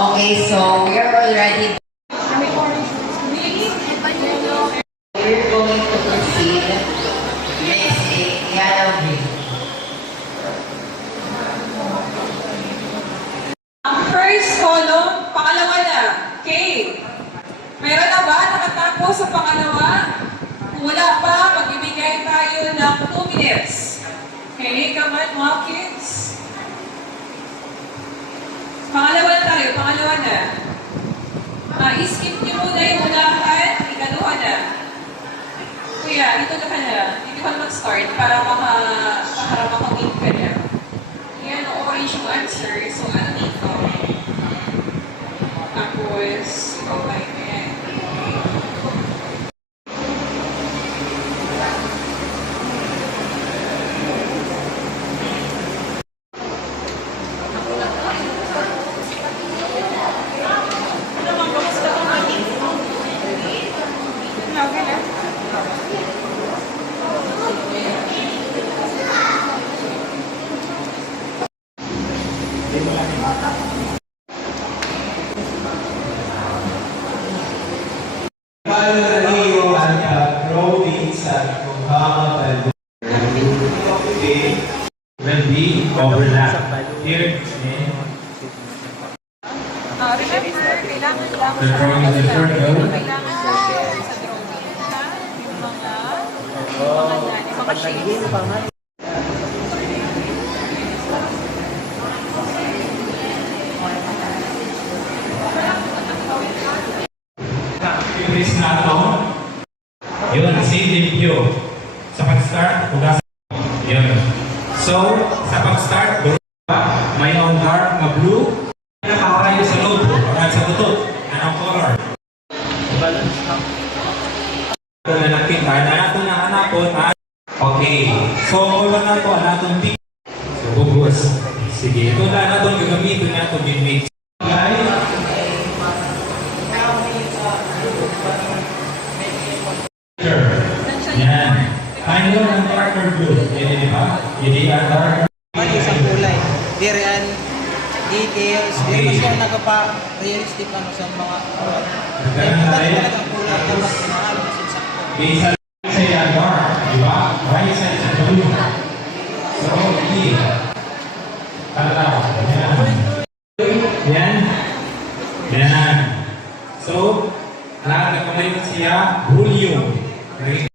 Okay, so we are already. We're going to proceed. Next is yellow green. Ang first column, pangalawa na. Okay. Meron na ba nakatapos sa pangalawa? Kung wala pa, magbibigay tayo ng 2 minutes. Okay, come on mga kids. Pangalawa na tayo, pangalawa na. I-skip niyo muna yung unahan, ikaluha na. Kuya, ito na ka na. Hindi ka mag-start para maka-win ka na. Yan, orange yung answer. So, ano dito? Tapos, okay na yan. Okay na. Rio at province at Muhammad will be overlap. Here, Remember, kailangan lang the drawing is the third note. kailangan sa drawing ha, yung mga shapes. Chris nato. Yun, same view. Sa pag-start, ugasan. Yun. So, sa pag-start, may ang dark na blue. Nakakayo sa loob. At sa tutok. Anong color? Ito na nakita. Nato na hanapon. Okay. So, color na ito. Anatong tig. So, bubus. Sige. Ito na natong gagamitin na ito. Mix. Guys. Yan. Ano ang darker blue? Yan, di ba? Hindi ang darker. Isang kulay. Dirian details. Di mas kung nagpa-realistic ano sa mga talagang kulay na mas pinahalo kasi sakto. Isa sa yan dark, di ba? Right side sa blue. So, hindi. Tala. Yan. Yan. Yan. So, lahat na kumain siya, Julio. Okay?